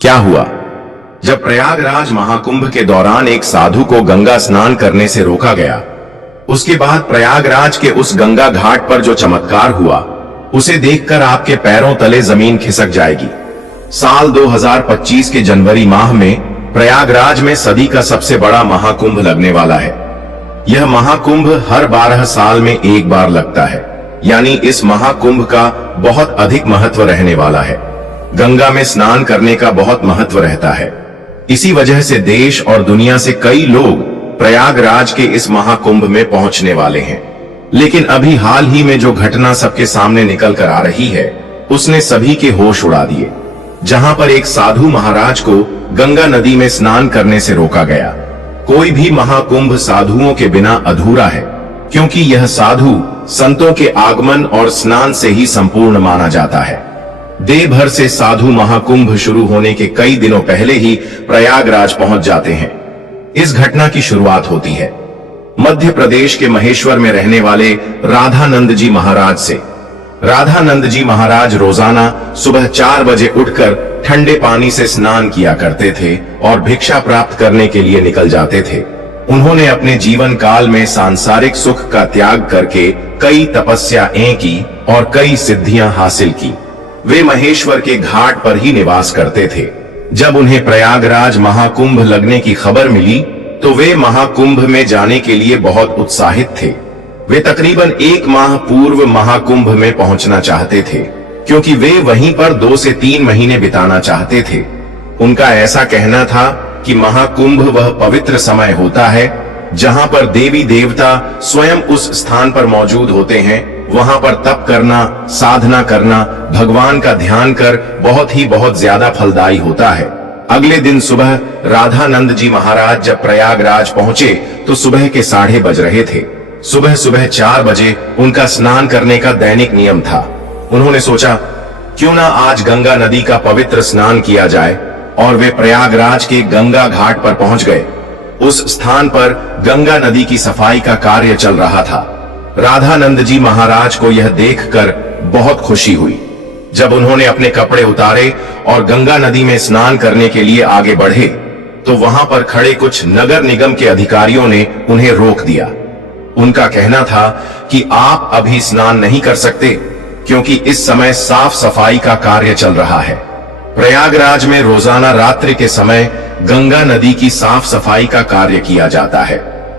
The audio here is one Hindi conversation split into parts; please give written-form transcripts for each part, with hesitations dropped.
क्या हुआ? जब प्रयागराज महाकुंभ के दौरान एक साधु को गंगा स्नान करने से रोका गया, उसके बाद प्रयागराज के उस गंगा घाट पर जो चमत्कार हुआ, उसे देखकर आपके पैरों तले जमीन खिसक जाएगी। साल 2025 के जनवरी माह में प्रयागराज में सदी का सबसे बड़ा महाकुंभ लगने वाला है। यह महाकुंभ हर 12 साल में एक बार लगता है, यानी इस महाकुंभ का बहुत अधिक महत्व रहने वाला है। गंगा में स्नान करने का बहुत महत्व रहता है। इसी वजह से देश और दुनिया से कई लोग प्रयागराज के इस महाकुंभ में पहुंचने वाले हैं। लेकिन अभी हाल ही में जो घटना सबके सामने निकल कर आ रही है, उसने सभी के होश उड़ा दिए। जहां पर एक साधु महाराज को गंगा नदी में स्नान करने से रोका गया। कोई भी महाकुंभ साधुओं के बिना अधूरा है, क्योंकि यह साधु संतों के आगमन और स्नान से ही संपूर्ण माना जाता है। देव भर से साधु महाकुंभ शुरू होने के कई दिनों पहले ही प्रयागराज पहुंच जाते हैं। इस घटना की शुरुआत होती है मध्य प्रदेश के महेश्वर में रहने वाले राधानंद जी महाराज से। राधानंद जी महाराज रोजाना सुबह 4 बजे उठकर ठंडे पानी से स्नान किया करते थे और भिक्षा प्राप्त करने के लिए निकल जाते थे। उन्होंने अपने जीवन काल में सांसारिक सुख का त्याग करके कई तपस्याएं की और कई सिद्धियां हासिल की। वे महेश्वर के घाट पर ही निवास करते थे। जब उन्हें प्रयागराज महाकुंभ लगने की खबर मिली, तो वे महाकुंभ में जाने के लिए बहुत उत्साहित थे। वे तकरीबन 1 माह पूर्व महाकुंभ में पहुंचना चाहते थे, क्योंकि वे वहीं पर 2 से 3 महीने बिताना चाहते थे। उनका ऐसा कहना था कि महाकुंभ वह पवित्र समय होता है जहां पर देवी देवता स्वयं उस स्थान पर मौजूद होते हैं। वहां पर तप करना, साधना करना, भगवान का ध्यान कर बहुत ज्यादा फलदायी होता है। अगले दिन सुबह राधानंद जी महाराज जब प्रयागराज पहुंचे तो सुबह के 8:30 बज रहे थे। सुबह 4 बजे उनका स्नान करने का दैनिक नियम था। उन्होंने सोचा, क्यों ना आज गंगा नदी का पवित्र स्नान किया जाए, और वे प्रयागराज के गंगा घाट पर पहुंच गए। उस स्थान पर गंगा नदी की सफाई का कार्य चल रहा था। राधानंद जी महाराज को यह देखकर बहुत खुशी हुई। जब उन्होंने अपने कपड़े उतारे और गंगा नदी में स्नान करने के लिए आगे बढ़े, तो वहां पर खड़े कुछ नगर निगम के अधिकारियों ने उन्हें रोक दिया। उनका कहना था कि आप अभी स्नान नहीं कर सकते, क्योंकि इस समय साफ सफाई का कार्य चल रहा है। प्रयागराज में रोजाना रात्रि के समय गंगा नदी की साफ सफाई का कार्य किया जाता है,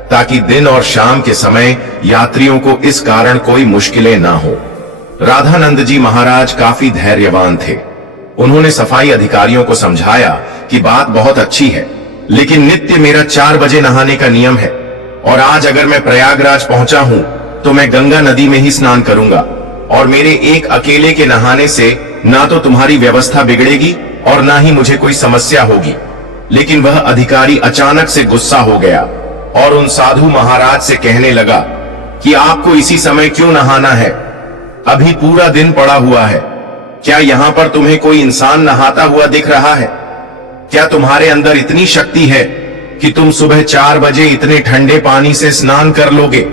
ताकि दिन और शाम के समय यात्रियों को इस कारण कोई मुश्किलें ना हो। राधानंद जी महाराज काफी धैर्यवान थे। उन्होंने सफाई अधिकारियों को समझाया कि बात बहुत अच्छी है, लेकिन नित्य मेरा 4 बजे नहाने का नियम है, और आज अगर मैं प्रयागराज पहुंचा हूं तो मैं गंगा नदी में ही स्नान करूंगा, और मेरे एक अकेले के नहाने से ना तो तुम्हारी व्यवस्था बिगड़ेगी और ना ही मुझे कोई समस्या होगी। लेकिन वह अधिकारी अचानक से गुस्सा हो गया और उन साधु महाराज से कहने लगा कि आपको इसी समय क्यों नहाना है? अभी पूरा दिन पड़ा हुआ है। क्या यहाँ पर तुम्हें कोई इंसान नहाता हुआ दिख रहा है? क्या तुम्हारे अंदर इतनी शक्ति है कि तुम सुबह 4 बजे इतने ठंडे पानी से स्नान कर लोगे?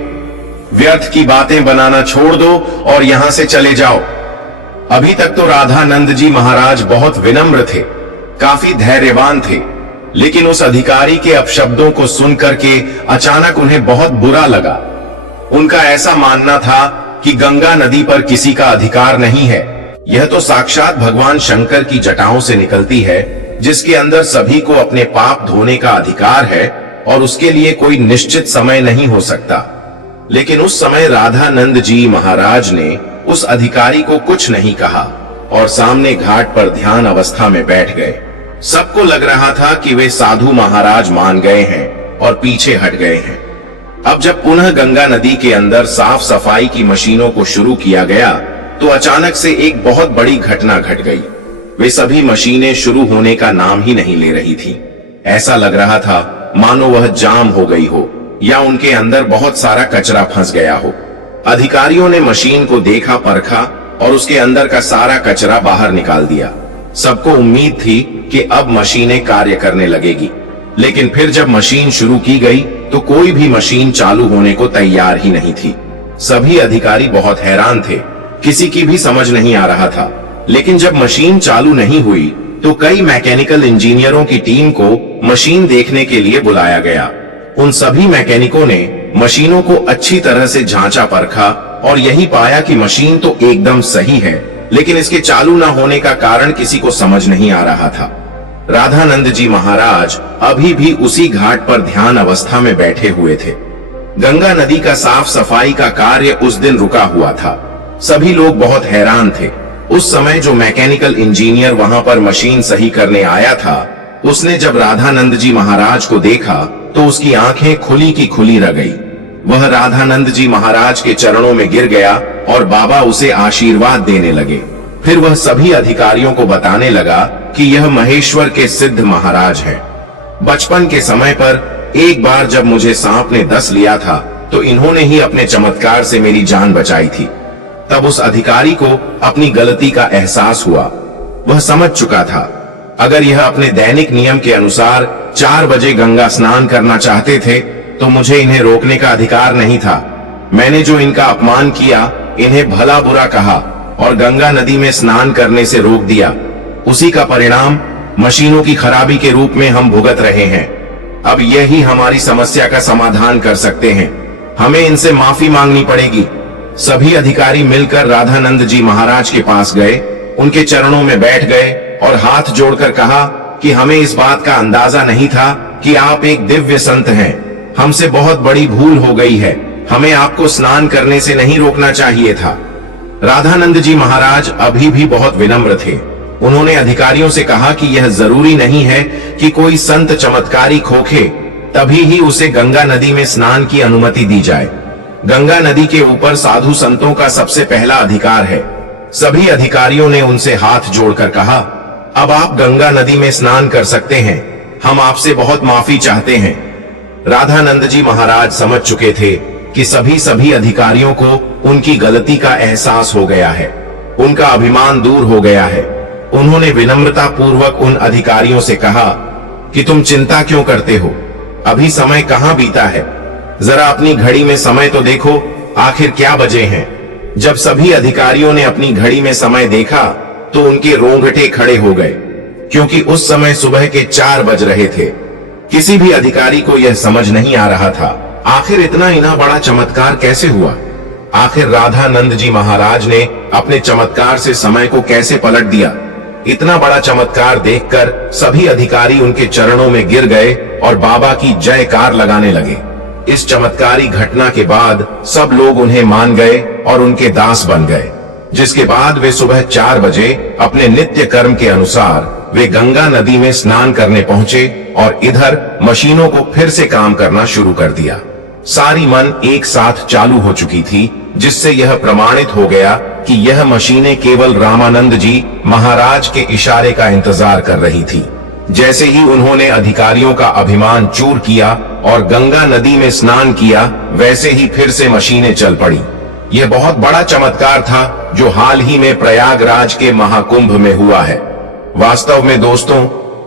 व्यर्थ की बातें बनाना छोड़ दो और यहां से चले जाओ। अभी तक तो राधानंद जी महाराज बहुत विनम्र थे, काफी धैर्यवान थे, लेकिन उस अधिकारी के अपशब्दों को सुनकर के अचानक उन्हें बहुत बुरा लगा। उनका ऐसा मानना था कि गंगा नदी पर किसी का अधिकार नहीं है। यह तो साक्षात भगवान शंकर की जटाओं से निकलती है, जिसके अंदर सभी को अपने पाप धोने का अधिकार है, और उसके लिए कोई निश्चित समय नहीं हो सकता। लेकिन उस समय राधानंद जी महाराज ने उस अधिकारी को कुछ नहीं कहा और सामने घाट पर ध्यान अवस्था में बैठ गए। सबको लग रहा था कि वे साधु महाराज मान गए हैं और पीछे हट गए हैं। अब जब पुनः गंगा नदी के अंदर साफ सफाई की मशीनों को शुरू किया गया, तो अचानक से एक बहुत बड़ी घटना घट गई। वे सभी मशीनें शुरू होने का नाम ही नहीं ले रही थी। ऐसा लग रहा था मानो वह जाम हो गई हो, या उनके अंदर बहुत सारा कचरा फंस गया हो। अधिकारियों ने मशीन को देखा, परखा और उसके अंदर का सारा कचरा बाहर निकाल दिया। सबको उम्मीद थी कि अब मशीनें कार्य करने लगेगी, लेकिन फिर जब मशीन शुरू की गई तो कोई भी मशीन चालू होने को तैयार ही नहीं थी। सभी अधिकारी बहुत हैरान थे, किसी की भी समझ नहीं आ रहा था। लेकिन जब मशीन चालू नहीं हुई तो कई मैकेनिकल इंजीनियरों की टीम को मशीन देखने के लिए बुलाया गया। उन सभी मैकेनिकों ने मशीनों को अच्छी तरह से जांचा परखा और यही पाया कि मशीन तो एकदम सही है, लेकिन इसके चालू न होने का कारण किसी को समझ नहीं आ रहा था। राधानंद जी महाराज अभी भी उसी घाट पर ध्यान अवस्था में बैठे हुए थे। गंगा नदी का साफ सफाई का कार्य उस दिन रुका हुआ था। सभी लोग बहुत हैरान थे। उस समय जो मैकेनिकल इंजीनियर वहां पर मशीन सही करने आया था, उसने जब राधानंद जी महाराज को देखा तो उसकी आंखें खुली की खुली रह गई। वह राधानंद जी महाराज के चरणों में गिर गया और बाबा उसे आशीर्वाद देने लगे। फिर वह सभी अधिकारियों को बताने लगा कि यह महेश्वर के सिद्ध महाराज हैं। बचपन के समय पर एक बार जब मुझे सांप ने डस लिया था तो इन्होंने ही अपने चमत्कार से मेरी जान बचाई थी। तब उस अधिकारी को अपनी गलती का एहसास हुआ। वह समझ चुका था अगर यह अपने दैनिक नियम के अनुसार 4 बजे गंगा स्नान करना चाहते थे तो मुझे इन्हें रोकने का अधिकार नहीं था। मैंने जो इनका अपमान किया, इन्हें भला बुरा कहा और गंगा नदी में स्नान करने से रोक दिया, उसी का परिणाम मशीनों की खराबी के रूप में हम भुगत रहे हैं। अब यही हमारी समस्या का समाधान कर सकते हैं। हमें इनसे माफी मांगनी पड़ेगी। सभी अधिकारी मिलकर राधानंद जी महाराज के पास गए, उनके चरणों में बैठ गए और हाथ जोड़कर कहा कि हमें इस बात का अंदाजा नहीं था कि आप एक दिव्य संत हैं। हमसे बहुत बड़ी भूल हो गई है। हमें आपको स्नान करने से नहीं रोकना चाहिए था। राधानंद जी महाराज अभी भी बहुत विनम्र थे। उन्होंने अधिकारियों से कहा कि यह जरूरी नहीं है कि कोई संत चमत्कारी खोखे तभी ही उसे गंगा नदी में स्नान की अनुमति दी जाए। गंगा नदी के ऊपर साधु संतों का सबसे पहला अधिकार है। सभी अधिकारियों ने उनसे हाथ जोड़कर कहा, अब आप गंगा नदी में स्नान कर सकते हैं। हम आपसे बहुत माफी चाहते हैं। राधानंद जी महाराज समझ चुके थे कि सभी अधिकारियों को उनकी गलती का एहसास हो गया है। उनका अभिमान दूर हो गया है। उन्होंने विनम्रता पूर्वक उन अधिकारियों से कहा कि तुम चिंता क्यों करते हो? अभी समय कहां बीता है? जरा अपनी घड़ी में समय तो देखो, आखिर क्या बजे हैं? जब सभी अधिकारियों ने अपनी घड़ी में समय देखा तो उनके रोंगटे खड़े हो गए, क्योंकि उस समय सुबह के 4 बज रहे थे। किसी भी अधिकारी को यह समझ नहीं आ रहा था आखिर इतना बड़ा चमत्कार कैसे हुआ। आखिर राधानंद जी महाराज ने अपने चमत्कार से समय को कैसे पलट दिया। इतना बड़ा चमत्कार देखकर सभी अधिकारी उनके चरणों में गिर गए और बाबा की जयकार लगाने लगे। इस चमत्कारी घटना के बाद सब लोग उन्हें मान गए और उनके दास बन गए, जिसके बाद वे सुबह 4 बजे अपने नित्य कर्म के अनुसार वे गंगा नदी में स्नान करने पहुंचे और इधर मशीनों को फिर से काम करना शुरू कर दिया। सारी मन एक साथ चालू हो चुकी थी, जिससे यह प्रमाणित हो गया कि यह मशीनें केवल रामानंद जी महाराज के इशारे का इंतजार कर रही थी। जैसे ही उन्होंने अधिकारियों का अभिमान चूर किया और गंगा नदी में स्नान किया, वैसे ही फिर से मशीनें चल पड़ी। यह बहुत बड़ा चमत्कार था जो हाल ही में प्रयागराज के महाकुंभ में हुआ है। वास्तव में दोस्तों,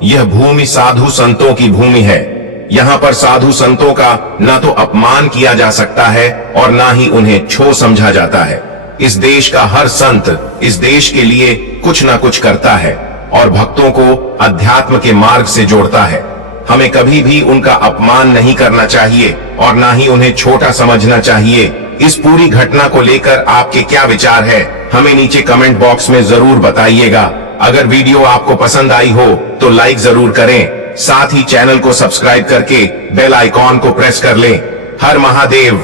यह भूमि साधु संतों की भूमि है। यहाँ पर साधु संतों का न तो अपमान किया जा सकता है और न ही उन्हें छो समझा जाता है। इस देश का हर संत इस देश के लिए कुछ न कुछ करता है और भक्तों को अध्यात्म के मार्ग से जोड़ता है। हमें कभी भी उनका अपमान नहीं करना चाहिए और न ही उन्हें छोटा समझना चाहिए। इस पूरी घटना को लेकर आपके क्या विचार है, हमें नीचे कमेंट बॉक्स में जरूर बताइएगा। अगर वीडियो आपको पसंद आई हो तो लाइक जरूर करें, साथ ही चैनल को सब्सक्राइब करके बेल आइकॉन को प्रेस कर लें। हर महादेव।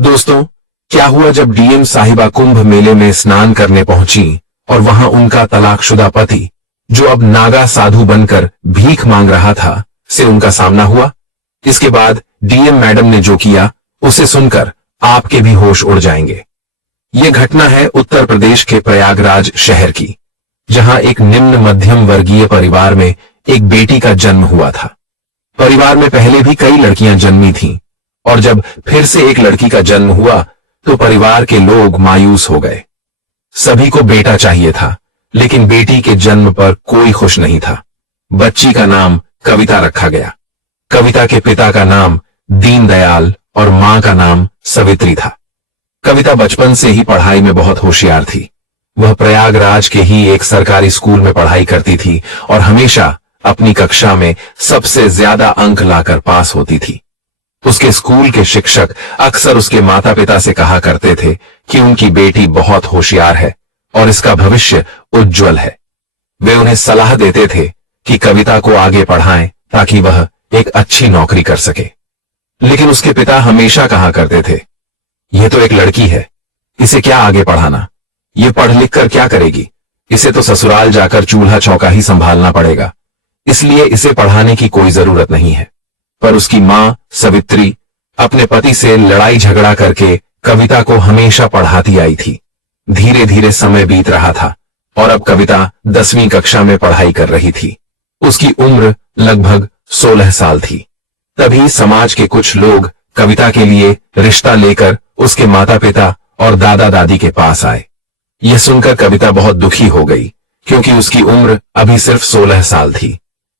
दोस्तों, क्या हुआ जब डीएम साहिबा कुंभ मेले में स्नान करने पहुंची और वहां उनका तलाकशुदा पति, जो अब नागा साधु बनकर भीख मांग रहा था, से उनका सामना हुआ। इसके बाद डीएम मैडम ने जो किया उसे सुनकर आपके भी होश उड़ जाएंगे। ये घटना है उत्तर प्रदेश के प्रयागराज शहर की, जहां एक निम्न मध्यम वर्गीय परिवार में एक बेटी का जन्म हुआ था। परिवार में पहले भी कई लड़कियां जन्मी थीं और जब फिर से एक लड़की का जन्म हुआ तो परिवार के लोग मायूस हो गए। सभी को बेटा चाहिए था, लेकिन बेटी के जन्म पर कोई खुश नहीं था। बच्ची का नाम कविता रखा गया। कविता के पिता का नाम दीनदयाल और मां का नाम सवित्री था। कविता बचपन से ही पढ़ाई में बहुत होशियार थी। वह प्रयागराज के ही एक सरकारी स्कूल में पढ़ाई करती थी और हमेशा अपनी कक्षा में सबसे ज्यादा अंक लाकर पास होती थी। उसके स्कूल के शिक्षक अक्सर उसके माता पिता से कहा करते थे कि उनकी बेटी बहुत होशियार है और इसका भविष्य उज्जवल है। वे उन्हें सलाह देते थे कि कविता को आगे पढ़ाएं ताकि वह एक अच्छी नौकरी कर सके। लेकिन उसके पिता हमेशा कहा करते थे, यह तो एक लड़की है, इसे क्या आगे पढ़ाना, ये पढ़ लिख कर क्या करेगी, इसे तो ससुराल जाकर चूल्हा चौका ही संभालना पड़ेगा, इसलिए इसे पढ़ाने की कोई जरूरत नहीं है। पर उसकी मां सवित्री अपने पति से लड़ाई झगड़ा करके कविता को हमेशा पढ़ाती आई थी। धीरे धीरे समय बीत रहा था और अब कविता 10वीं कक्षा में पढ़ाई कर रही थी। उसकी उम्र लगभग 16 साल थी। तभी समाज के कुछ लोग कविता के लिए रिश्ता लेकर उसके माता पिता और दादा दादी के पास आए। यह सुनकर कविता बहुत दुखी हो गई, क्योंकि उसकी उम्र अभी सिर्फ 16 साल थी।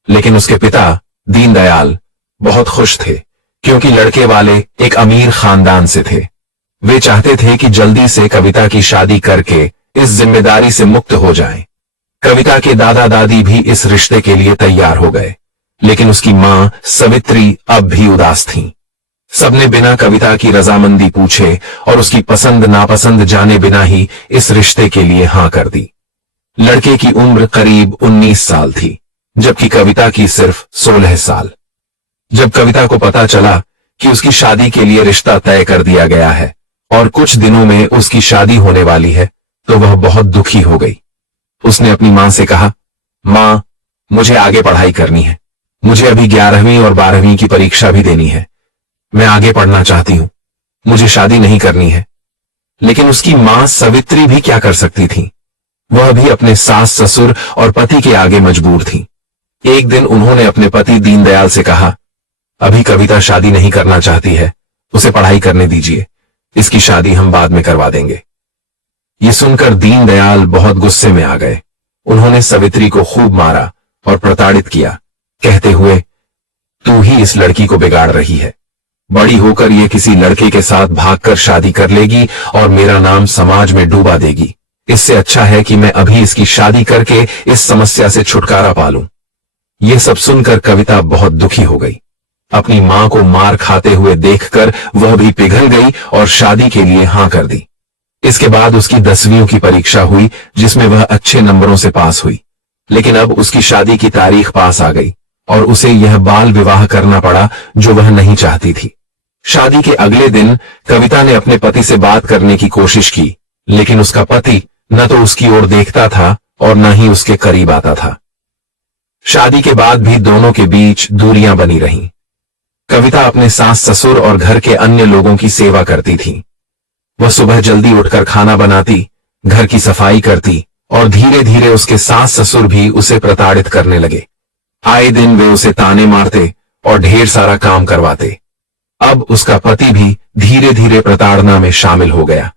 लेकिन उसके पिता दीनदयाल बहुत खुश थे, क्योंकि लड़के वाले एक अमीर खानदान से थे। वे चाहते थे कि जल्दी से कविता की शादी करके इस जिम्मेदारी से मुक्त हो जाएं। कविता के दादा दादी भी इस रिश्ते के लिए तैयार हो गए, लेकिन उसकी मां सवित्री अब भी उदास थीं। सबने बिना कविता की रजामंदी पूछे और उसकी पसंद नापसंद जाने बिना ही इस रिश्ते के लिए हां कर दी। लड़के की उम्र करीब 19 साल थी, जबकि कविता की सिर्फ 16 साल। जब कविता को पता चला कि उसकी शादी के लिए रिश्ता तय कर दिया गया है और कुछ दिनों में उसकी शादी होने वाली है, तो वह बहुत दुखी हो गई। उसने अपनी मां से कहा, मां, मुझे आगे पढ़ाई करनी है, मुझे अभी 11वीं और 12वीं की परीक्षा भी देनी है, मैं आगे पढ़ना चाहती हूं, मुझे शादी नहीं करनी है। लेकिन उसकी मां सवित्री भी क्या कर सकती थी, वह भी अपने सास ससुर और पति के आगे मजबूर थी। एक दिन उन्होंने अपने पति दीनदयाल से कहा, अभी कविता शादी नहीं करना चाहती है, उसे पढ़ाई करने दीजिए, इसकी शादी हम बाद में करवा देंगे। ये सुनकर दीनदयाल बहुत गुस्से में आ गए। उन्होंने सवित्री को खूब मारा और प्रताड़ित किया, कहते हुए, तू ही इस लड़की को बिगाड़ रही है, बड़ी होकर ये किसी लड़के के साथ भागकर शादी कर लेगी और मेरा नाम समाज में डूबा देगी। इससे अच्छा है कि मैं अभी इसकी शादी करके इस समस्या से छुटकारा पा लूं। यह सब सुनकर कविता बहुत दुखी हो गई। अपनी मां को मार खाते हुए देखकर वह भी पिघल गई और शादी के लिए हां कर दी। इसके बाद उसकी 10वीं की परीक्षा हुई, जिसमें वह अच्छे नंबरों से पास हुई। लेकिन अब उसकी शादी की तारीख पास आ गई और उसे यह बाल विवाह करना पड़ा जो वह नहीं चाहती थी। शादी के अगले दिन कविता ने अपने पति से बात करने की कोशिश की, लेकिन उसका पति न तो उसकी ओर देखता था और न ही उसके करीब आता था। शादी के बाद भी दोनों के बीच दूरियां बनी रहीं। कविता अपने सास ससुर और घर के अन्य लोगों की सेवा करती थी। वह सुबह जल्दी उठकर खाना बनाती, घर की सफाई करती और धीरे धीरे उसके सास ससुर भी उसे प्रताड़ित करने लगे। आए दिन वे उसे ताने मारते और ढेर सारा काम करवाते। अब उसका पति भी धीरे धीरे प्रताड़ना में शामिल हो गया।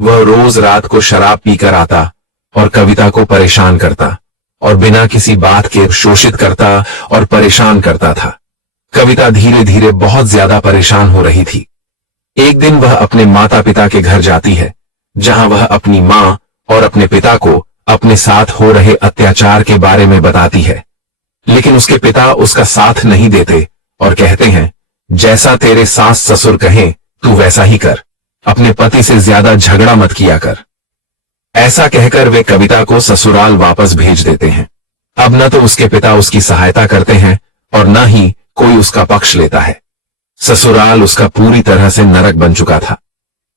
वह रोज रात को शराब पीकर आता और कविता को परेशान करता और बिना किसी बात के शोषित करता और परेशान करता था। कविता धीरे धीरे बहुत ज्यादा परेशान हो रही थी। एक दिन वह अपने माता पिता के घर जाती है, जहां वह अपनी मां और अपने पिता को अपने साथ हो रहे अत्याचार के बारे में बताती है। लेकिन उसके पिता उसका साथ नहीं देते और कहते हैं, जैसा तेरे सास ससुर कहें तू वैसा ही कर, अपने पति से ज्यादा झगड़ा मत किया कर। ऐसा कहकर वे कविता को ससुराल वापस भेज देते हैं। अब न तो उसके पिता उसकी सहायता करते हैं और न ही कोई उसका पक्ष लेता है। ससुराल उसका पूरी तरह से नरक बन चुका था।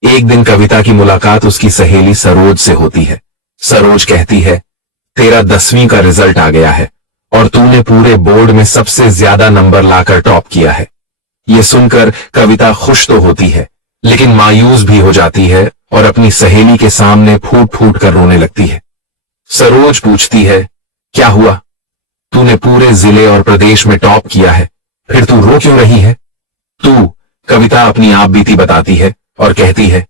एक दिन कविता की मुलाकात उसकी सहेली सरोज से होती है। सरोज कहती है, तेरा 10वीं का रिजल्ट आ गया है और तूने पूरे बोर्ड में सबसे ज्यादा नंबर लाकर टॉप किया है। ये सुनकर कविता खुश तो होती है, लेकिन मायूस भी हो जाती है और अपनी सहेली के सामने फूट फूट कर रोने लगती है। सरोज पूछती है, क्या हुआ? तूने पूरे जिले और प्रदेश में टॉप किया है, फिर तू रो क्यों रही है? तू कविता अपनी आप बीती बताती है और कहती है,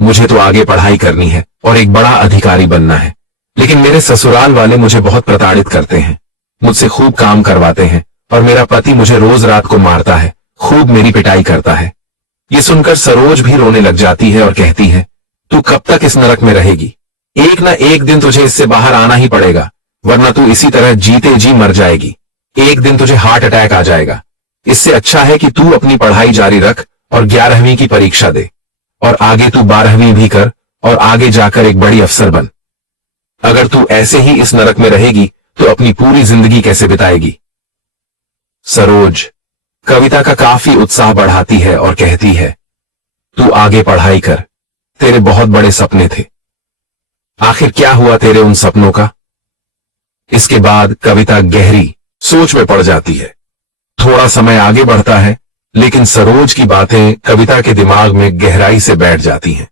मुझे तो आगे पढ़ाई करनी है और एक बड़ा अधिकारी बनना है, लेकिन मेरे ससुराल वाले मुझे बहुत प्रताड़ित करते हैं, मुझसे खूब काम करवाते हैं और मेरा पति मुझे रोज रात को मारता है, खूब मेरी पिटाई करता है। ये सुनकर सरोज भी रोने लग जाती है और कहती है, तू कब तक इस नरक में रहेगी? एक ना एक दिन तुझे इससे बाहर आना ही पड़ेगा, वरना तू इसी तरह जीते जी मर जाएगी। एक दिन तुझे हार्ट अटैक आ जाएगा। इससे अच्छा है कि तू अपनी पढ़ाई जारी रख और 11वीं की परीक्षा दे, और आगे तू 12वीं भी कर और आगे जाकर एक बड़ी अफसर बन। अगर तू ऐसे ही इस नरक में रहेगी तो अपनी पूरी जिंदगी कैसे बिताएगी? सरोज कविता का काफी उत्साह बढ़ाती है और कहती है, तू आगे पढ़ाई कर, तेरे बहुत बड़े सपने थे। आखिर क्या हुआ तेरे उन सपनों का? इसके बाद कविता गहरी सोच में पड़ जाती है। थोड़ा समय आगे बढ़ता है, लेकिन सरोज की बातें कविता के दिमाग में गहराई से बैठ जाती हैं।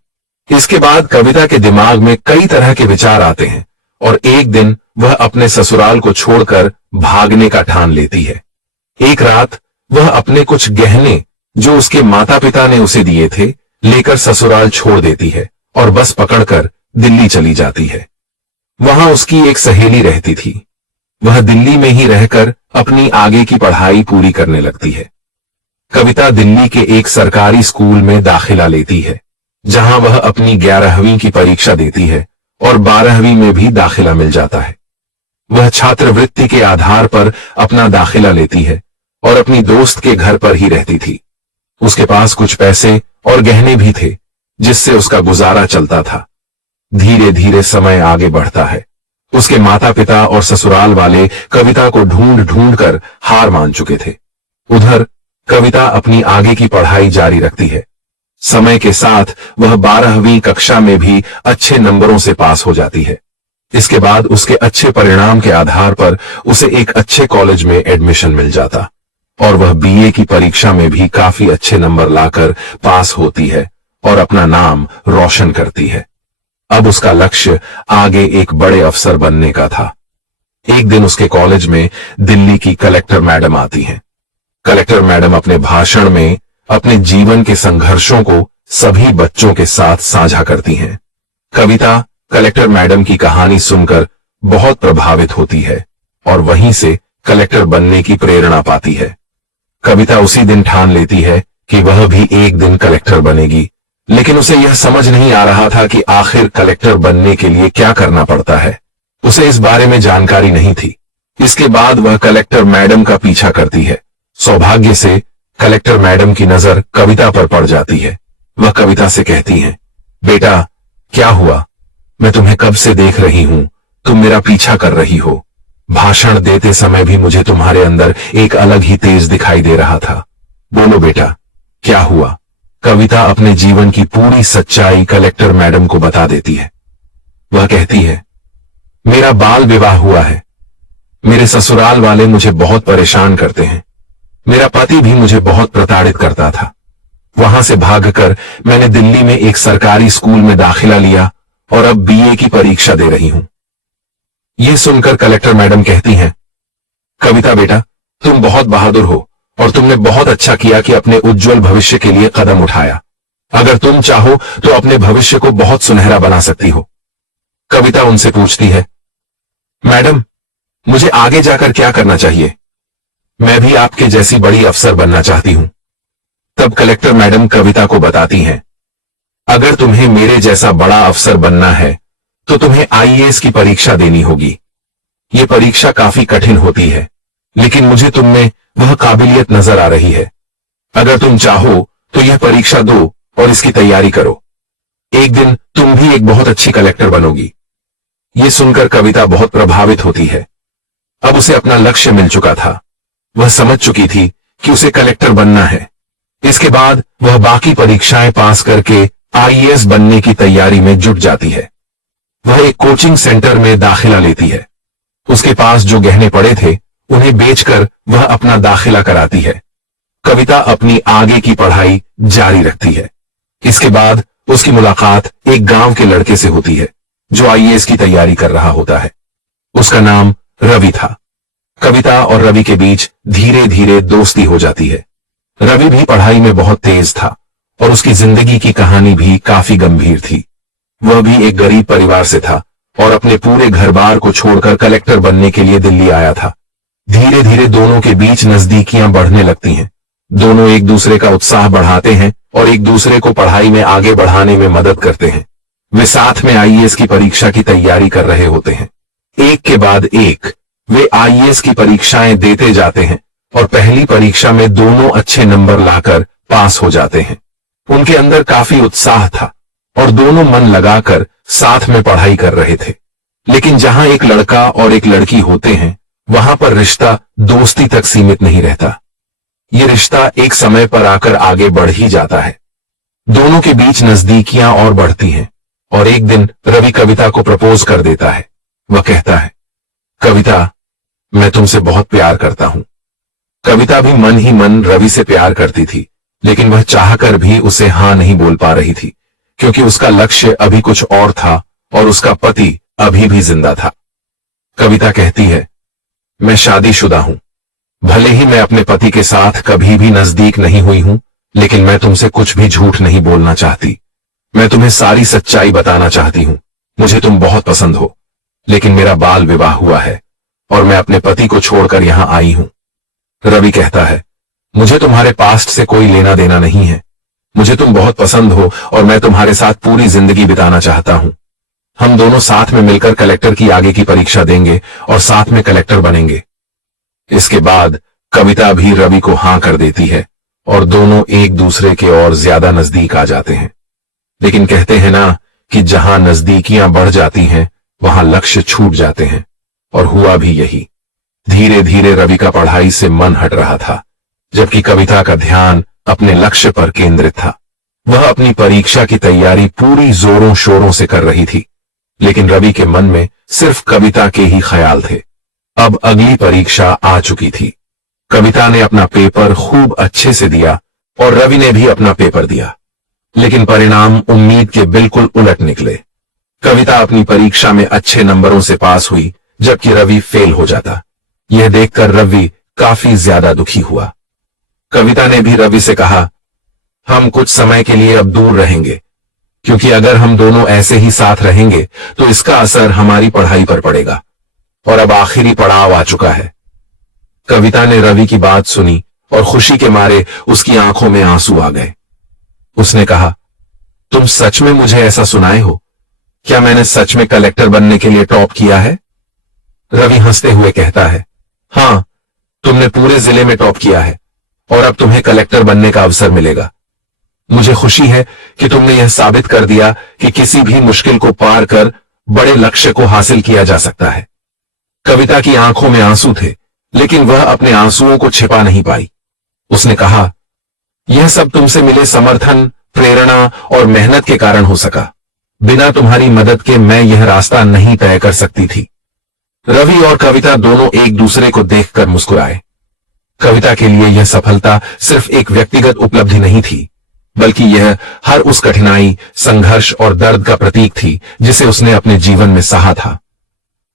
इसके बाद कविता के दिमाग में कई तरह के विचार आते हैं और एक दिन वह अपने ससुराल को छोड़कर भागने का ठान लेती है। एक रात वह अपने कुछ गहने जो उसके माता पिता ने उसे दिए थे लेकर ससुराल छोड़ देती है और बस पकड़कर दिल्ली चली जाती है। वहां उसकी एक सहेली रहती थी। वह दिल्ली में ही रहकर अपनी आगे की पढ़ाई पूरी करने लगती है। कविता दिल्ली के एक सरकारी स्कूल में दाखिला लेती है, जहां वह अपनी 11वीं की परीक्षा देती है और 12वीं में भी दाखिला मिल जाता है। वह छात्रवृत्ति के आधार पर अपना दाखिला लेती है और अपनी दोस्त के घर पर ही रहती थी। उसके पास कुछ पैसे और गहने भी थे, जिससे उसका गुजारा चलता था। धीरे धीरे समय आगे बढ़ता है। उसके माता पिता और ससुराल वाले कविता को ढूंढ ढूंढ कर हार मान चुके थे। उधर कविता अपनी आगे की पढ़ाई जारी रखती है। समय के साथ वह 12वीं कक्षा में भी अच्छे नंबरों से पास हो जाती है। इसके बाद उसके अच्छे परिणाम के आधार पर उसे एक अच्छे कॉलेज में एडमिशन मिल जाता और वह बीए की परीक्षा में भी काफी अच्छे नंबर लाकर पास होती है और अपना नाम रोशन करती है। अब उसका लक्ष्य आगे एक बड़े अफसर बनने का था। एक दिन उसके कॉलेज में दिल्ली की कलेक्टर मैडम आती हैं। कलेक्टर मैडम अपने भाषण में अपने जीवन के संघर्षों को सभी बच्चों के साथ साझा करती हैं। कविता कलेक्टर मैडम की कहानी सुनकर बहुत प्रभावित होती है और वहीं से कलेक्टर बनने की प्रेरणा पाती है। कविता उसी दिन ठान लेती है कि वह भी एक दिन कलेक्टर बनेगी, लेकिन उसे यह समझ नहीं आ रहा था कि आखिर कलेक्टर बनने के लिए क्या करना पड़ता है। उसे इस बारे में जानकारी नहीं थी। इसके बाद वह कलेक्टर मैडम का पीछा करती है। सौभाग्य से कलेक्टर मैडम की नजर कविता पर पड़ जाती है। वह कविता से कहती हैं, बेटा क्या हुआ? मैं तुम्हें कब से देख रही हूं, तुम मेरा पीछा कर रही हो। भाषण देते समय भी मुझे तुम्हारे अंदर एक अलग ही तेज दिखाई दे रहा था। बोलो बेटा क्या हुआ? कविता अपने जीवन की पूरी सच्चाई कलेक्टर मैडम को बता देती है। वह कहती है, मेरा बाल विवाह हुआ है। मेरे ससुराल वाले मुझे बहुत परेशान करते हैं। मेरा पति भी मुझे बहुत प्रताड़ित करता था। वहां से भागकर मैंने दिल्ली में एक सरकारी स्कूल में दाखिला लिया और अब बीए की परीक्षा दे रही हूं। यह सुनकर कलेक्टर मैडम कहती हैं, कविता बेटा तुम बहुत बहादुर हो और तुमने बहुत अच्छा किया कि अपने उज्जवल भविष्य के लिए कदम उठाया। अगर तुम चाहो तो अपने भविष्य को बहुत सुनहरा बना सकती हो। कविता उनसे पूछती है, मैडम मुझे आगे जाकर क्या करना चाहिए? मैं भी आपके जैसी बड़ी अफसर बनना चाहती हूं। तब कलेक्टर मैडम कविता को बताती हैं, अगर तुम्हें मेरे जैसा बड़ा अफसर बनना है तो तुम्हें आईएएस की परीक्षा देनी होगी। यह परीक्षा काफी कठिन होती है, लेकिन मुझे तुम में वह काबिलियत नजर आ रही है। अगर तुम चाहो तो यह परीक्षा दो और इसकी तैयारी करो। एक दिन तुम भी एक बहुत अच्छी कलेक्टर बनोगी। यह सुनकर कविता बहुत प्रभावित होती है। अब उसे अपना लक्ष्य मिल चुका था। वह समझ चुकी थी कि उसे कलेक्टर बनना है। इसके बाद वह बाकी परीक्षाएं पास करके आईएएस बनने की तैयारी में जुट जाती है। वह एक कोचिंग सेंटर में दाखिला लेती है। उसके पास जो गहने पड़े थे उन्हें बेचकर वह अपना दाखिला कराती है। कविता अपनी आगे की पढ़ाई जारी रखती है। इसके बाद उसकी मुलाकात एक गांव के लड़के से होती है जो आईएएस की तैयारी कर रहा होता है। उसका नाम रवि था। कविता और रवि के बीच धीरे धीरे दोस्ती हो जाती है। रवि भी पढ़ाई में बहुत तेज था और उसकी जिंदगी की कहानी भी काफी गंभीर थी। वह भी एक गरीब परिवार से था और अपने पूरे घर बार को छोड़कर कलेक्टर बनने के लिए दिल्ली आया था। धीरे धीरे दोनों के बीच नजदीकियां बढ़ने लगती हैं। दोनों एक दूसरे का उत्साह बढ़ाते हैं और एक दूसरे को पढ़ाई में आगे बढ़ाने में मदद करते हैं। वे साथ में आईएएस की परीक्षा की तैयारी कर रहे होते हैं। एक के बाद एक वे आईएएस की परीक्षाएं देते जाते हैं और पहली परीक्षा में दोनों अच्छे नंबर लाकर पास हो जाते हैं। उनके अंदर काफी उत्साह था और दोनों मन लगाकर साथ में पढ़ाई कर रहे थे। लेकिन जहां एक लड़का और एक लड़की होते हैं, वहां पर रिश्ता दोस्ती तक सीमित नहीं रहता। ये रिश्ता एक समय पर आकर आगे बढ़ ही जाता है। दोनों के बीच नजदीकियां और बढ़ती हैं और एक दिन रवि कविता को प्रपोज कर देता है। वह कहता है, कविता, मैं तुमसे बहुत प्यार करता हूं। कविता भी मन ही मन रवि से प्यार करती थी, लेकिन वह चाहकर भी उसे हां नहीं बोल पा रही थी, क्योंकि उसका लक्ष्य अभी कुछ और था और उसका पति अभी भी जिंदा था। कविता कहती है, मैं शादीशुदा हूं। भले ही मैं अपने पति के साथ कभी भी नजदीक नहीं हुई हूं, लेकिन मैं तुमसे कुछ भी झूठ नहीं बोलना चाहती। मैं तुम्हें सारी सच्चाई बताना चाहती हूं। मुझे तुम बहुत पसंद हो, लेकिन मेरा बाल विवाह हुआ है और मैं अपने पति को छोड़कर यहां आई हूं। रवि कहता है, मुझे तुम्हारे पास्ट से कोई लेना देना नहीं है। मुझे तुम बहुत पसंद हो और मैं तुम्हारे साथ पूरी जिंदगी बिताना चाहता हूं। हम दोनों साथ में मिलकर कलेक्टर की आगे की परीक्षा देंगे और साथ में कलेक्टर बनेंगे। इसके बाद कविता भी रवि को हां कर देती है और दोनों एक दूसरे के और ज्यादा नजदीक आ जाते हैं। लेकिन कहते हैं ना कि जहां नजदीकियां बढ़ जाती हैं, वहां लक्ष्य छूट जाते हैं, और हुआ भी यही। धीरे धीरे रवि का पढ़ाई से मन हट रहा था, जबकि कविता का ध्यान अपने लक्ष्य पर केंद्रित था। वह अपनी परीक्षा की तैयारी पूरी जोरों शोरों से कर रही थी, लेकिन रवि के मन में सिर्फ कविता के ही ख्याल थे। अब अगली परीक्षा आ चुकी थी। कविता ने अपना पेपर खूब अच्छे से दिया और रवि ने भी अपना पेपर दिया, लेकिन परिणाम उम्मीद के बिल्कुल उलट निकले। कविता अपनी परीक्षा में अच्छे नंबरों से पास हुई, जबकि रवि फेल हो जाता। यह देखकर रवि काफी ज्यादा दुखी हुआ। कविता ने भी रवि से कहा, हम कुछ समय के लिए अब दूर रहेंगे, क्योंकि अगर हम दोनों ऐसे ही साथ रहेंगे तो इसका असर हमारी पढ़ाई पर पड़ेगा और अब आखिरी पड़ाव आ चुका है। कविता ने रवि की बात सुनी और खुशी के मारे उसकी आंखों में आंसू आ गए। उसने कहा, तुम सच में मुझे ऐसा सुनाए हो? क्या मैंने सच में कलेक्टर बनने के लिए टॉप किया है? रवि हंसते हुए कहता है, हां, तुमने पूरे जिले में टॉप किया है और अब तुम्हें कलेक्टर बनने का अवसर मिलेगा। मुझे खुशी है कि तुमने यह साबित कर दिया कि किसी भी मुश्किल को पार कर बड़े लक्ष्य को हासिल किया जा सकता है। कविता की आंखों में आंसू थे, लेकिन वह अपने आंसुओं को छिपा नहीं पाई। उसने कहा, यह सब तुमसे मिले समर्थन, प्रेरणा और मेहनत के कारण हो सका। बिना तुम्हारी मदद के मैं यह रास्ता नहीं तय कर सकती थी। रवि और कविता दोनों एक दूसरे को देखकर मुस्कुराए। कविता के लिए यह सफलता सिर्फ एक व्यक्तिगत उपलब्धि नहीं थी, बल्कि यह हर उस कठिनाई, संघर्ष और दर्द का प्रतीक थी जिसे उसने अपने जीवन में सहा था।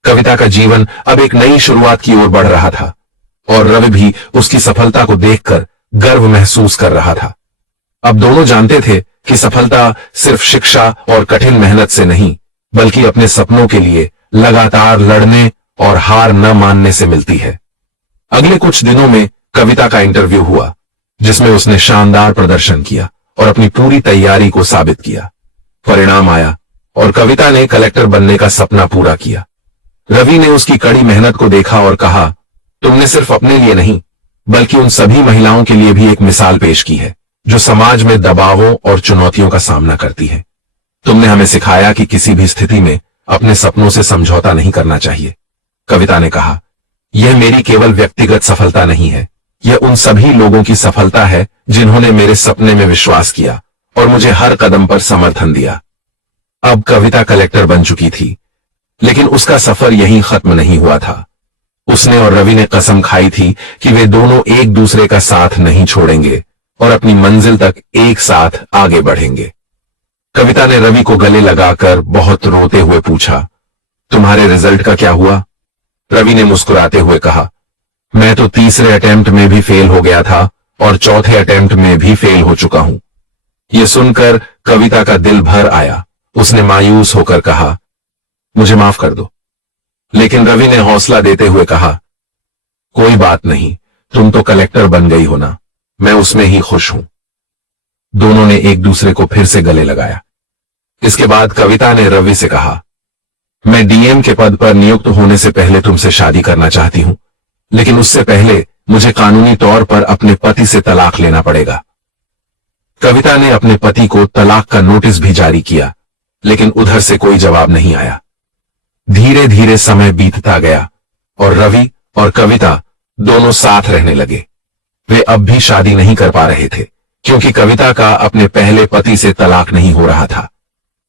कविता का जीवन अब एक नई शुरुआत की ओर बढ़ रहा था और रवि भी उसकी सफलता को देखकर गर्व महसूस कर रहा था। अब दोनों जानते थे कि सफलता सिर्फ शिक्षा और कठिन मेहनत से नहीं, बल्कि अपने सपनों के लिए लगातार लड़ने और हार न मानने से मिलती है। अगले कुछ दिनों में कविता का इंटरव्यू हुआ, जिसमें उसने शानदार प्रदर्शन किया और अपनी पूरी तैयारी को साबित किया। परिणाम आया और कविता ने कलेक्टर बनने का सपना पूरा किया। रवि ने उसकी कड़ी मेहनत को देखा और कहा, तुमने सिर्फ अपने लिए नहीं, बल्कि उन सभी महिलाओं के लिए भी एक मिसाल पेश की है जो समाज में दबावों और चुनौतियों का सामना करती है। तुमने हमें सिखाया कि किसी भी स्थिति में अपने सपनों से समझौता नहीं करना चाहिए। कविता ने कहा, यह मेरी केवल व्यक्तिगत सफलता नहीं है, यह उन सभी लोगों की सफलता है जिन्होंने मेरे सपने में विश्वास किया और मुझे हर कदम पर समर्थन दिया। अब कविता कलेक्टर बन चुकी थी, लेकिन उसका सफर यहीं खत्म नहीं हुआ था। उसने और रवि ने कसम खाई थी कि वे दोनों एक दूसरे का साथ नहीं छोड़ेंगे और अपनी मंजिल तक एक साथ आगे बढ़ेंगे। कविता ने रवि को गले लगाकर बहुत रोते हुए पूछा, तुम्हारे रिजल्ट का क्या हुआ? रवि ने मुस्कुराते हुए कहा, मैं तो तीसरे अटेम्प्ट में भी फेल हो गया था और चौथे अटेम्प्ट में भी फेल हो चुका हूं। यह सुनकर कविता का दिल भर आया। उसने मायूस होकर कहा, मुझे माफ कर दो। लेकिन रवि ने हौसला देते हुए कहा, कोई बात नहीं, तुम तो कलेक्टर बन गई हो ना, मैं उसमें ही खुश हूं। दोनों ने एक दूसरे को फिर से गले लगाया। इसके बाद कविता ने रवि से कहा, मैं डीएम के पद पर नियुक्त होने से पहले तुमसे शादी करना चाहती हूं, लेकिन उससे पहले मुझे कानूनी तौर पर अपने पति से तलाक लेना पड़ेगा। कविता ने अपने पति को तलाक का नोटिस भी जारी किया, लेकिन उधर से कोई जवाब नहीं आया। धीरे धीरे समय बीतता गया और रवि और कविता दोनों साथ रहने लगे। वे अब भी शादी नहीं कर पा रहे थे, क्योंकि कविता का अपने पहले पति से तलाक नहीं हो रहा था।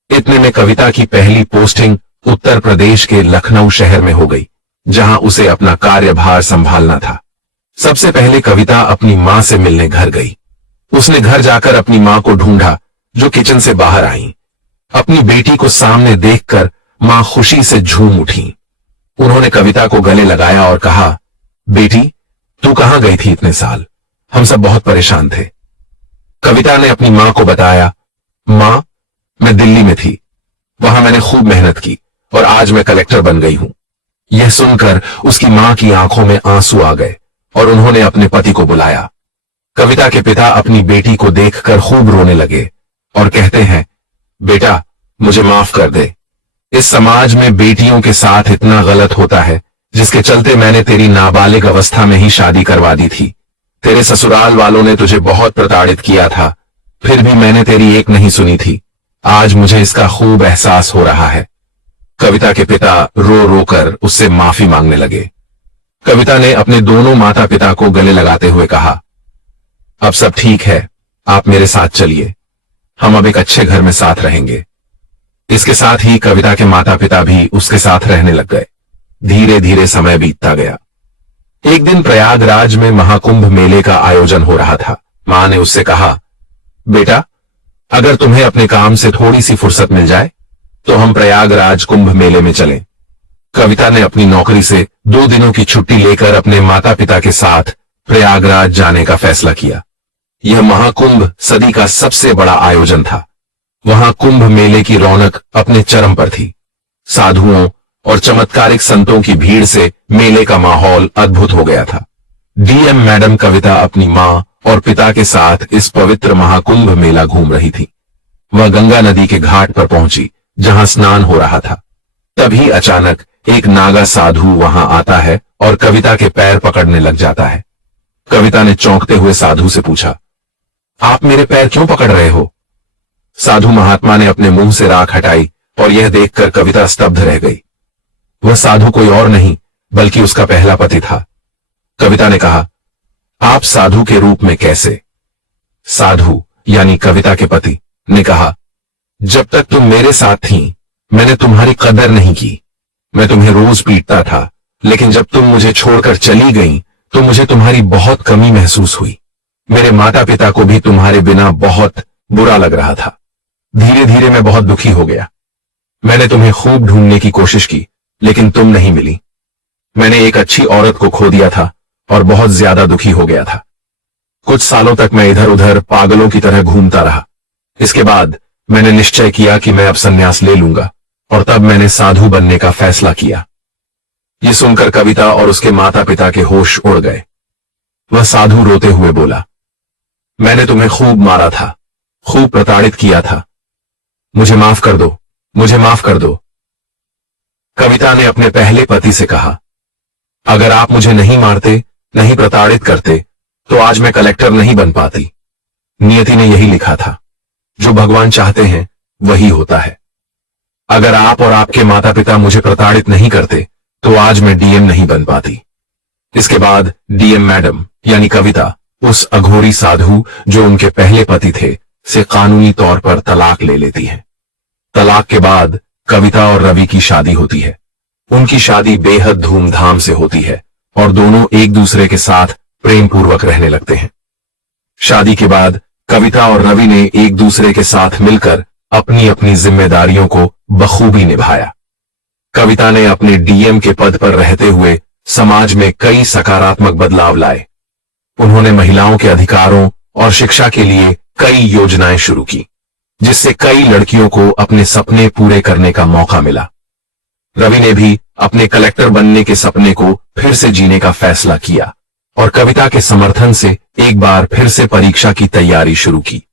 इतने में कविता की पहली पोस्टिंग उत्तर प्रदेश के लखनऊ शहर में हो गई, जहां उसे अपना कार्यभार संभालना था। सबसे पहले कविता अपनी मां से मिलने घर गई। उसने घर जाकर अपनी मां को ढूंढा, जो किचन से बाहर आई। अपनी बेटी को सामने देखकर मां खुशी से झूम उठी। उन्होंने कविता को गले लगाया और कहा, बेटी, तू कहां गई थी इतने साल? हम सब बहुत परेशान थे। कविता ने अपनी मां को बताया, मां, मैं दिल्ली में थी। वहां मैंने खूब मेहनत की और आज मैं कलेक्टर बन गई हूं। यह सुनकर उसकी मां की आंखों में आंसू आ गए और उन्होंने अपने पति को बुलाया। कविता के पिता अपनी बेटी को देखकर खूब रोने लगे और कहते हैं, बेटा, मुझे माफ कर दे। इस समाज में बेटियों के साथ इतना गलत होता है, जिसके चलते मैंने तेरी नाबालिग अवस्था में ही शादी करवा दी थी। तेरे ससुराल वालों ने तुझे बहुत प्रताड़ित किया था, फिर भी मैंने तेरी एक नहीं सुनी थी। आज मुझे इसका खूब एहसास हो रहा है। कविता के पिता रो रो कर उससे माफी मांगने लगे। कविता ने अपने दोनों माता पिता को गले लगाते हुए कहा, अब सब ठीक है, आप मेरे साथ चलिए। हम अब एक अच्छे घर में साथ रहेंगे। इसके साथ ही कविता के माता पिता भी उसके साथ रहने लग गए। धीरे धीरे समय बीतता गया। एक दिन प्रयागराज में महाकुंभ मेले का आयोजन हो रहा था। मां ने उससे कहा, बेटा, अगर तुम्हें अपने काम से थोड़ी सी फुर्सत मिल जाए तो हम प्रयागराज कुंभ मेले में चलें। कविता ने अपनी नौकरी से 2 दिनों की छुट्टी लेकर अपने माता पिता के साथ प्रयागराज जाने का फैसला किया। यह महाकुंभ सदी का सबसे बड़ा आयोजन था। वहां कुंभ मेले की रौनक अपने चरम पर थी। साधुओं और चमत्कारिक संतों की भीड़ से मेले का माहौल अद्भुत हो गया था। डीएम मैडम कविता अपनी मां और पिता के साथ इस पवित्र महाकुंभ मेला घूम रही थी। वह गंगा नदी के घाट पर पहुंची, जहां स्नान हो रहा था। तभी अचानक एक नागा साधु वहां आता है और कविता के पैर पकड़ने लग जाता है। कविता ने चौंकते हुए साधु से पूछा, आप मेरे पैर क्यों पकड़ रहे हो? साधु महात्मा ने अपने मुंह से राख हटाई और यह देखकर कविता स्तब्ध रह गई। वह साधु कोई और नहीं बल्कि उसका पहला पति था। कविता ने कहा, आप साधु के रूप में कैसे? साधु यानी कविता के पति ने कहा, जब तक तुम मेरे साथ थी मैंने तुम्हारी कदर नहीं की। मैं तुम्हें रोज पीटता था, लेकिन जब तुम मुझे छोड़कर चली गई तो मुझे तुम्हारी बहुत कमी महसूस हुई। मेरे माता पिता को भी तुम्हारे बिना बहुत बुरा लग रहा था। धीरे धीरे मैं बहुत दुखी हो गया। मैंने तुम्हें खूब ढूंढने की कोशिश की, लेकिन तुम नहीं मिली। मैंने एक अच्छी औरत को खो दिया था और बहुत ज्यादा दुखी हो गया था। कुछ सालों तक मैं इधर उधर पागलों की तरह घूमता रहा। इसके बाद मैंने निश्चय किया कि मैं अब संन्यास ले लूंगा और तब मैंने साधु बनने का फैसला किया। यह सुनकर कविता और उसके माता पिता के होश उड़ गए। वह साधु रोते हुए बोला, मैंने तुम्हें खूब मारा था, खूब प्रताड़ित किया था। मुझे माफ कर दो, मुझे माफ कर दो। कविता ने अपने पहले पति से कहा, अगर आप मुझे नहीं मारते, नहीं प्रताड़ित करते, तो आज मैं कलेक्टर नहीं बन पाती। नियति ने यही लिखा था, जो भगवान चाहते हैं वही होता है। अगर आप और आपके माता पिता मुझे प्रताड़ित नहीं करते तो आज मैं डीएम नहीं बन पाती। इसके बाद डीएम मैडम यानी कविता उस अघोरी साधु जो उनके पहले पति थे से कानूनी तौर पर तलाक ले लेती है। तलाक के बाद कविता और रवि की शादी होती है। उनकी शादी बेहद धूमधाम से होती है और दोनों एक दूसरे के साथ प्रेम पूर्वक रहने लगते हैं। शादी के बाद कविता और रवि ने एक दूसरे के साथ मिलकर अपनी अपनी जिम्मेदारियों को बखूबी निभाया। कविता ने अपने डीएम के पद पर रहते हुए समाज में कई सकारात्मक बदलाव लाए। उन्होंने महिलाओं के अधिकारों और शिक्षा के लिए कई योजनाएं शुरू की, जिससे कई लड़कियों को अपने सपने पूरे करने का मौका मिला। रवि ने भी अपने कलेक्टर बनने के सपने को फिर से जीने का फैसला किया और कविता के समर्थन से एक बार फिर से परीक्षा की तैयारी शुरू की।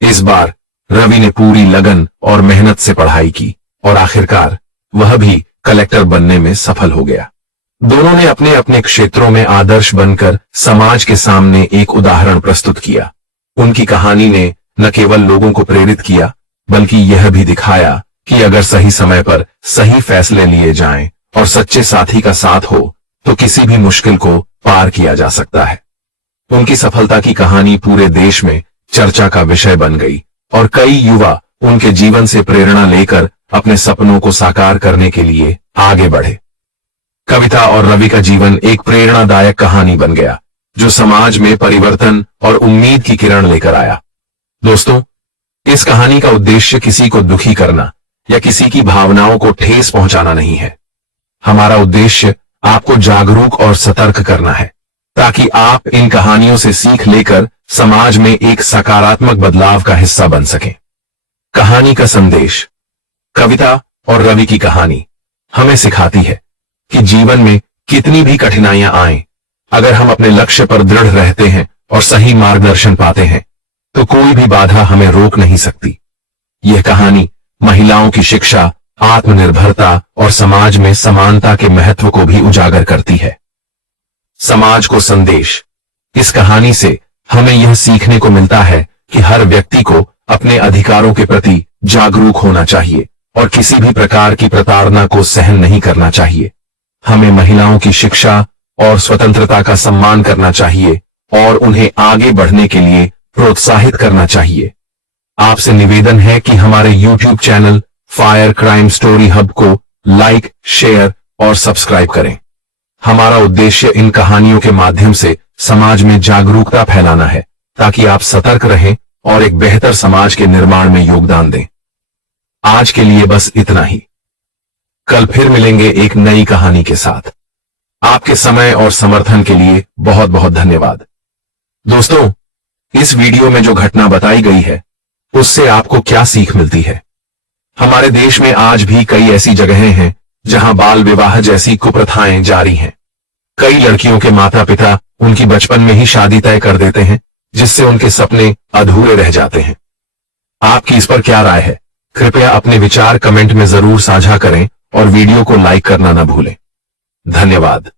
इस बार रवि ने पूरी लगन और मेहनत से पढ़ाई की और आखिरकार वह भी कलेक्टर बनने में सफल हो गया। दोनों ने अपने अपने क्षेत्रों में आदर्श बनकर समाज के सामने एक उदाहरण प्रस्तुत किया। उनकी कहानी ने न केवल लोगों को प्रेरित किया, बल्कि यह भी दिखाया कि अगर सही समय पर सही फैसले लिए जाएं और सच्चे साथी का साथ हो तो किसी भी मुश्किल को पार किया जा सकता है। उनकी सफलता की कहानी पूरे देश में चर्चा का विषय बन गई और कई युवा उनके जीवन से प्रेरणा लेकर अपने सपनों को साकार करने के लिए आगे बढ़े। कविता और रवि का जीवन एक प्रेरणादायक कहानी बन गया जो समाज में परिवर्तन और उम्मीद की किरण लेकर आया। दोस्तों, इस कहानी का उद्देश्य किसी को दुखी करना या किसी की भावनाओं को ठेस पहुंचाना नहीं है। हमारा उद्देश्य आपको जागरूक और सतर्क करना है ताकि आप इन कहानियों से सीख लेकर समाज में एक सकारात्मक बदलाव का हिस्सा बन सकें। कहानी का संदेश। कविता और रवि की कहानी हमें सिखाती है कि जीवन में कितनी भी कठिनाइयां आएं, अगर हम अपने लक्ष्य पर दृढ़ रहते हैं और सही मार्गदर्शन पाते हैं तो कोई भी बाधा हमें रोक नहीं सकती। यह कहानी महिलाओं की शिक्षा, आत्मनिर्भरता और समाज में समानता के महत्व को भी उजागर करती है। समाज को संदेश। इस कहानी से हमें यह सीखने को मिलता है कि हर व्यक्ति को अपने अधिकारों के प्रति जागरूक होना चाहिए और किसी भी प्रकार की प्रताड़ना को सहन नहीं करना चाहिए। हमें महिलाओं की शिक्षा और स्वतंत्रता का सम्मान करना चाहिए और उन्हें आगे बढ़ने के लिए प्रोत्साहित करना चाहिए। आपसे निवेदन है कि हमारे YouTube channel fire crime story hub को लाइक, शेयर और सब्सक्राइब करें। हमारा उद्देश्य इन कहानियों के माध्यम से समाज में जागरूकता फैलाना है ताकि आप सतर्क रहें और एक बेहतर समाज के निर्माण में योगदान दें। आज के लिए बस इतना ही। कल फिर मिलेंगे एक नई कहानी के साथ। आपके समय और समर्थन के लिए बहुत बहुत धन्यवाद। दोस्तों, इस वीडियो में जो घटना बताई गई है उससे आपको क्या सीख मिलती है? हमारे देश में आज भी कई ऐसी जगहें हैं जहां बाल विवाह जैसी कुप्रथाएं जारी हैं। कई लड़कियों के माता पिता उनकी बचपन में ही शादी तय कर देते हैं, जिससे उनके सपने अधूरे रह जाते हैं। आपकी इस पर क्या राय है? कृपया अपने विचार कमेंट में जरूर साझा करें और वीडियो को लाइक करना न भूलें। धन्यवाद।